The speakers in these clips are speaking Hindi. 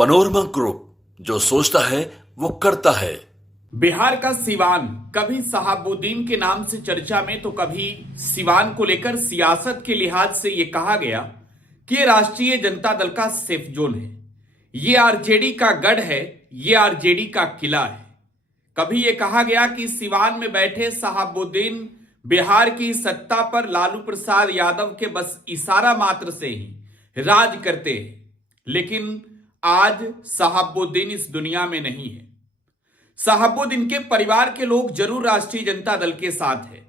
पनोरमा ग्रुप, जो सोचता है वो करता है। बिहार का सिवान कभी शहाबुद्दीन के नाम से चर्चा में तो कभी सिवान को लेकर सियासत के लिहाज से यह कहा गया कि ये राष्ट्रीय जनता दल का सेफ जोन है, ये आरजेडी का गढ़ है, ये आरजेडी का किला है। कभी यह कहा गया कि सिवान में बैठे शहाबुद्दीन बिहार की सत्ता पर लालू प्रसाद यादव के बस इशारा मात्र से ही राज करते हैं। लेकिन आज शहाबुद्दीन इस दुनिया में नहीं है। शहाबुद्दीन के परिवार के लोग जरूर राष्ट्रीय जनता दल के साथ है।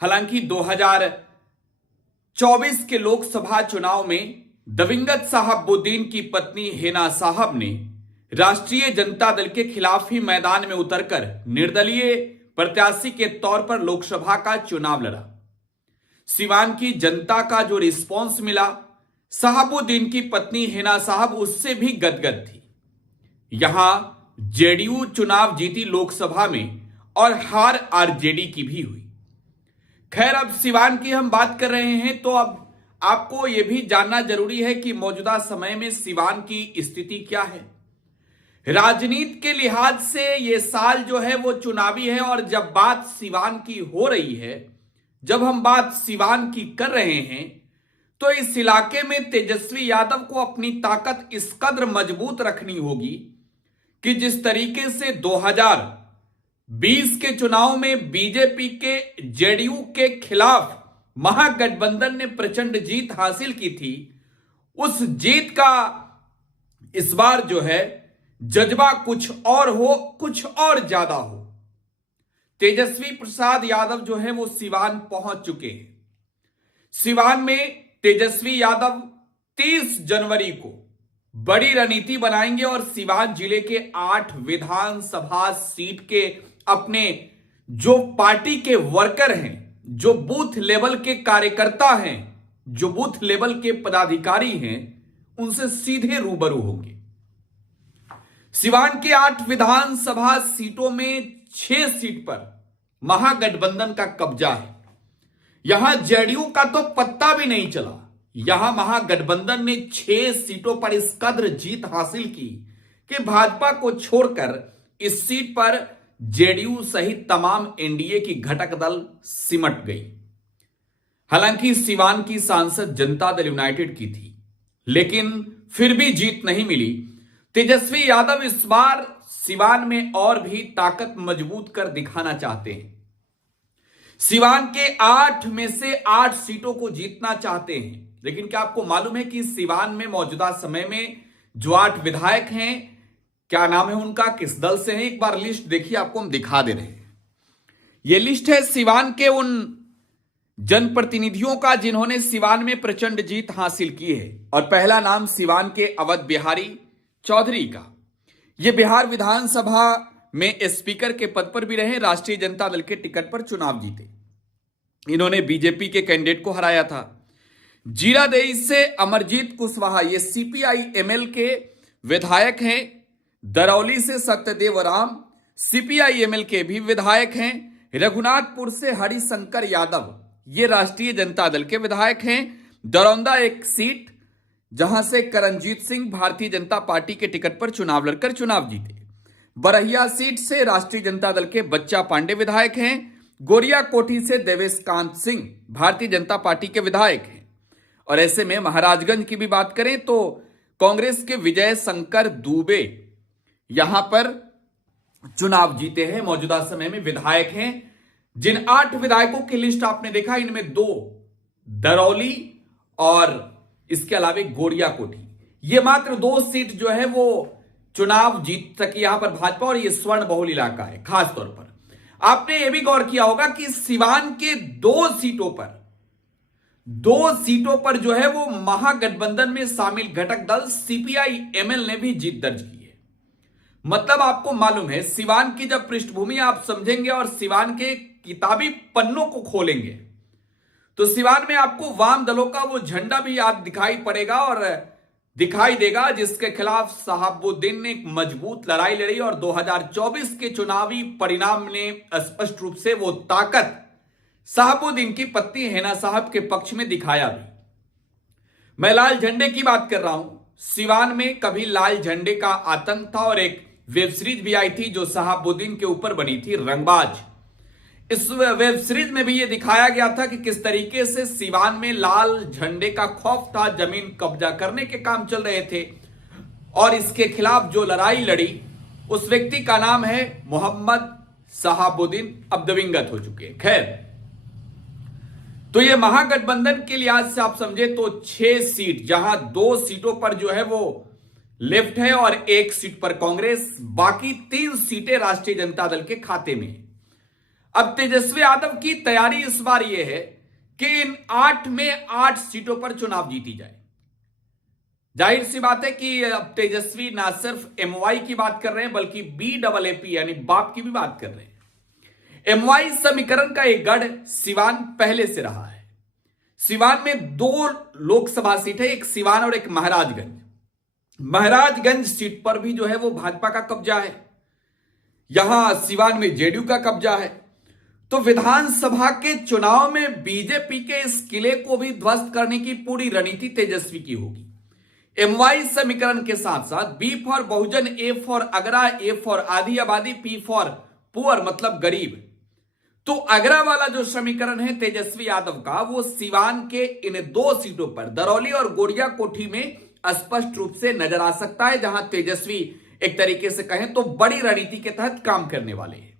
हालांकि 2024 के लोकसभा चुनाव में दिवंगत शहाबुद्दीन की पत्नी हेना साहब ने राष्ट्रीय जनता दल के खिलाफ ही मैदान में उतरकर निर्दलीय प्रत्याशी के तौर पर लोकसभा का चुनाव लड़ा। सिवान की जनता का जो रिस्पॉन्स मिला, शहाबुद्दीन की पत्नी हेना साहब उससे भी गदगद थी। यहां जेडीयू चुनाव जीती लोकसभा में और हार आरजेडी की भी हुई। खैर, अब सिवान की हम बात कर रहे हैं तो अब आपको यह भी जानना जरूरी है कि मौजूदा समय में सिवान की स्थिति क्या है। राजनीति के लिहाज से यह साल जो है वो चुनावी है और जब बात सिवान की हो रही है, जब हम बात सिवान की कर रहे हैं, तो इस इलाके में तेजस्वी यादव को अपनी ताकत इस कद्र मजबूत रखनी होगी कि जिस तरीके से 2020 के चुनाव में बीजेपी के जेडीयू के खिलाफ महागठबंधन ने प्रचंड जीत हासिल की थी, उस जीत का इस बार जो है जज्बा कुछ और हो, कुछ और ज्यादा हो। तेजस्वी प्रसाद यादव जो है वो सिवान पहुंच चुके हैं। सिवान में तेजस्वी यादव 30 जनवरी को बड़ी रणनीति बनाएंगे और सिवान जिले के 8 विधानसभा सीट के अपने जो पार्टी के वर्कर हैं, जो बूथ लेवल के कार्यकर्ता हैं, जो बूथ लेवल के पदाधिकारी हैं, उनसे सीधे रूबरू होंगे। सिवान के 8 विधानसभा सीटों में 6 सीट पर महागठबंधन का कब्जा है। यहां जेडीयू का तो पत्ता भी नहीं चला। यहां महागठबंधन ने 6 सीटों पर इस कद्र जीत हासिल की कि भाजपा को छोड़कर इस सीट पर जेडीयू सहित तमाम एनडीए की घटक दल सिमट गई। हालांकि सिवान की सांसद जनता दल यूनाइटेड की थी, लेकिन फिर भी जीत नहीं मिली। तेजस्वी यादव इस बार सिवान में और भी ताकत मजबूत कर दिखाना चाहते हैं। सिवान के 8 में से 8 सीटों को जीतना चाहते हैं। लेकिन क्या आपको मालूम है कि सिवान में मौजूदा समय में जो 8 विधायक हैं, क्या नाम है उनका, किस दल से हैं? एक बार लिस्ट देखिए, आपको हम दिखा दे रहे हैं। यह लिस्ट है सिवान के उन जनप्रतिनिधियों का जिन्होंने सिवान में प्रचंड जीत हासिल की है। और पहला नाम सिवान के अवध बिहारी चौधरी का। यह बिहार विधानसभा में स्पीकर के पद पर भी रहे, राष्ट्रीय जनता दल के टिकट पर चुनाव जीते। इन्होंने बीजेपी के कैंडिडेट को हराया था। जीरादेई से अमरजीत कुशवाहा, ये सीपीआई एमएल के विधायक हैं। दरौली से सत्यदेव राम सीपीआई एमएल के भी विधायक हैं। रघुनाथपुर से हरिशंकर यादव, ये राष्ट्रीय जनता दल के विधायक हैं। दरौंदा एक सीट जहां से करणजीत सिंह भारतीय जनता पार्टी के टिकट पर चुनाव लड़कर चुनाव जीते। बरहिया सीट से राष्ट्रीय जनता दल के बच्चा पांडे विधायक हैं। गोरिया कोठी से देवेश कांत सिंह भारतीय जनता पार्टी के विधायक हैं। और ऐसे में महाराजगंज की भी बात करें तो कांग्रेस के विजय शंकर दुबे यहां पर चुनाव जीते हैं, मौजूदा समय में विधायक हैं। जिन 8 विधायकों की लिस्ट आपने देखा, इनमें 2 दरौली और इसके अलावा गोरिया कोठी, ये मात्र 2 सीट जो है वो चुनाव जीत सकी यहां पर भाजपा। और ये स्वर्ण बहुल इलाका है। खास तौर पर आपने यह भी गौर किया होगा कि सिवान के 2 सीटों पर जो है वो महागठबंधन में शामिल घटक दल सीपीआई एमएल ने भी जीत दर्ज की है। मतलब आपको मालूम है, सिवान की जब पृष्ठभूमि आप समझेंगे और सिवान के किताबी पन्नों को खोलेंगे तो सिवान में आपको वाम दलों का वो झंडा भी याद दिखाई पड़ेगा और दिखाई देगा, जिसके खिलाफ शहाबुद्दीन ने एक मजबूत लड़ाई लड़ी। और 2024 के चुनावी परिणाम ने स्पष्ट रूप से वो ताकत शहाबुद्दीन की पत्नी हेना साहब के पक्ष में दिखाया भी। मैं लाल झंडे की बात कर रहा हूं। सिवान में कभी लाल झंडे का आतंक था और एक वेब सीरीज भी आई थी जो शहाबुद्दीन के ऊपर बनी थी, रंगबाज। इस वेब सीरीज में भी यह दिखाया गया था कि किस तरीके से सिवान में लाल झंडे का खौफ था, जमीन कब्जा करने के काम चल रहे थे और इसके खिलाफ जो लड़ाई लड़ी उस व्यक्ति का नाम है मोहम्मद शहाबुद्दीन, अब दिवंगत हो चुके हैं। खैर, तो ये महागठबंधन के लिहाज से आप समझे तो 6 सीट, जहां 2 सीटों पर जो है वो लेफ्ट है और 1 सीट पर कांग्रेस, बाकी 3 सीटें राष्ट्रीय जनता दल के खाते में। अब तेजस्वी यादव की तैयारी इस बार यह है कि इन 8 में 8 सीटों पर चुनाव जीती जाए। जाहिर सी बात है कि अब तेजस्वी ना सिर्फ एमवाई की बात कर रहे हैं बल्कि BAAP यानी बाप की भी बात कर रहे हैं। एमवाई समीकरण का एक गढ़ सिवान पहले से रहा है। सिवान में 2 लोकसभा सीट है, एक सिवान और एक महाराजगंज। महाराजगंज सीट पर भी जो है वो भाजपा का कब्जा है, यहां सिवान में जेडीयू का कब्जा है। तो विधानसभा के चुनाव में बीजेपी के इस किले को भी ध्वस्त करने की पूरी रणनीति तेजस्वी की होगी। एमवाई समीकरण के साथ साथ B for Bahujan, A for Agra, A for आधी आबादी, पी फॉर पुअर मतलब गरीब। तो अगरा वाला जो समीकरण है तेजस्वी यादव का, वो सिवान के इन 2 सीटों पर दरौली और गोड़िया कोठी में स्पष्ट रूप से नजर आ सकता है, जहां तेजस्वी एक तरीके से कहें तो बड़ी रणनीति के तहत काम करने वाले हैं।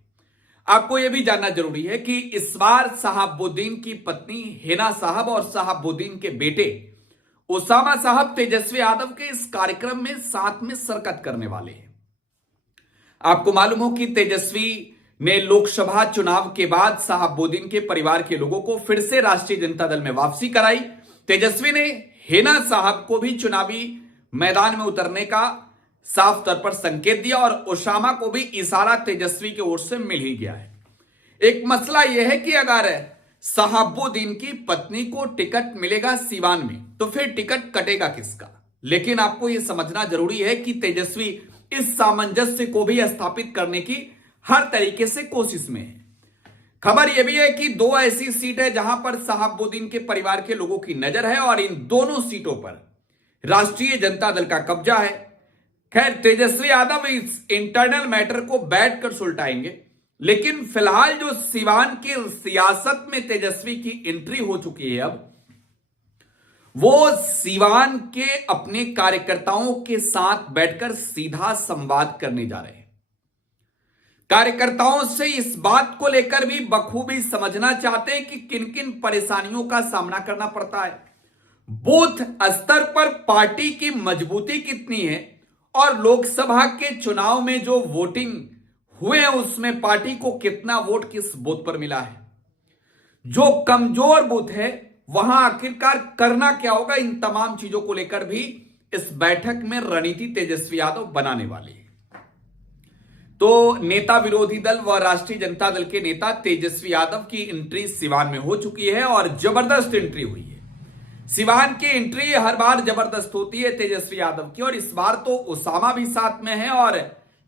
आपको यह भी जानना जरूरी है कि इस बार शहाबुद्दीन की पत्नी हिना साहब और शहाबुद्दीन के बेटे उसामा साहब तेजस्वी यादव के इस कार्यक्रम में साथ में शिरकत करने वाले हैं। आपको मालूम हो कि तेजस्वी ने लोकसभा चुनाव के बाद शहाबुद्दीन के परिवार के लोगों को फिर से राष्ट्रीय जनता दल में वापसी कराई। तेजस्वी ने हिना साहब को भी चुनावी मैदान में उतरने का साफ तौर पर संकेत दिया और उसामा को भी इशारा तेजस्वी की ओर से मिल ही गया है। एक मसला यह है कि अगर शहाबुद्दीन की पत्नी को टिकट मिलेगा सिवान में तो फिर टिकट कटेगा किसका। लेकिन आपको यह समझना जरूरी है कि तेजस्वी इस सामंजस्य को भी स्थापित करने की हर तरीके से कोशिश में है। खबर यह भी है कि 2 ऐसी सीट है जहां पर शहाबुद्दीन के परिवार के लोगों की नजर है और इन दोनों सीटों पर राष्ट्रीय जनता दल का कब्जा है। खैर, तेजस्वी यादव इस इंटरनल मैटर को बैठकर सुलटाएंगे, लेकिन फिलहाल जो सिवान की सियासत में तेजस्वी की एंट्री हो चुकी है, अब वो सिवान के अपने कार्यकर्ताओं के साथ बैठकर सीधा संवाद करने जा रहे हैं। कार्यकर्ताओं से इस बात को लेकर भी बखूबी समझना चाहते हैं कि किन किन परेशानियों का सामना करना पड़ता है, बूथ स्तर पर पार्टी की मजबूती कितनी है और लोकसभा के चुनाव में जो वोटिंग हुए हैं उसमें पार्टी को कितना वोट किस बूथ पर मिला है। जो कमजोर बूथ है वहां आखिरकार करना क्या होगा, इन तमाम चीजों को लेकर भी इस बैठक में रणनीति तेजस्वी यादव बनाने वाले हैं। तो नेता विरोधी दल व राष्ट्रीय जनता दल के नेता तेजस्वी यादव की एंट्री सिवान में हो चुकी है और जबरदस्त एंट्री हुई है। सिवान की एंट्री हर बार जबरदस्त होती है तेजस्वी यादव की, और इस बार तो उसामा भी साथ में है और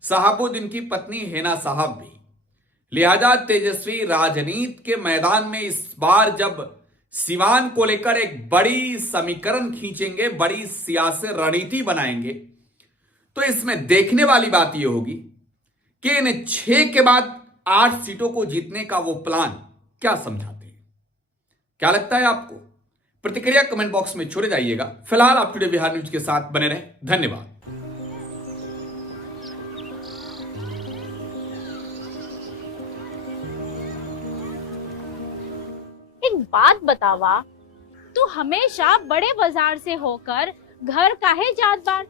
शहाबुद्दीन की पत्नी हिना साहब भी। लिहाजा तेजस्वी राजनीति के मैदान में इस बार जब सिवान को लेकर एक बड़ी समीकरण खींचेंगे, बड़ी सियासी रणनीति बनाएंगे, तो इसमें देखने वाली बात यह होगी कि इन 6 के बाद 8 सीटों को जीतने का वो प्लान क्या समझाते हैं। क्या लगता है आपको? प्रतिक्रिया कमेंट बॉक्स में छोड़े जाइएगा। फिलहाल आप टुडे बिहार न्यूज के साथ बने रहें। धन्यवाद। एक बात बतावा, तू हमेशा बड़े बाजार से होकर घर काहे जात बार?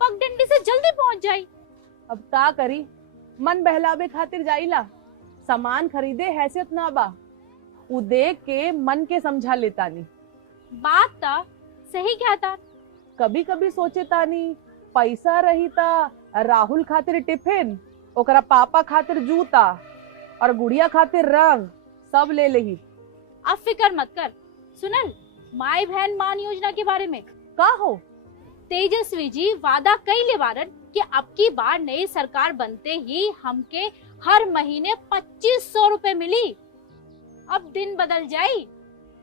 पगडंडी से जल्दी पहुंच जाई। अब का करी, मन बहलावे खातिर जाइला। सामान खरीदे हैसियत ना बा, उ देख के मन के समझा लेतानी। बात ता सही कहता। कभी कभी सोचे तानी पैसा रही ता राहुल खातिर टिफिन, ओकरा पापा खातिर जूता और गुड़िया खातिर रंग सब ले लेही। अब फिक्र मत कर। सुनल माई बहन मान योजना के बारे में का हो? तेजस्वी जी वादा कइले बारन कि अब की बार नई सरकार बनते ही हमके हर महीने 2500 रुपए मिली। अब दिन बदल जाई।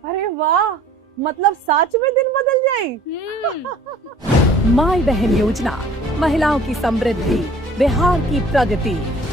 अरे वाह, मतलब सच में दिन बदल जाई। हम्म। माई बहन योजना, महिलाओं की समृद्धि, बिहार की प्रगति।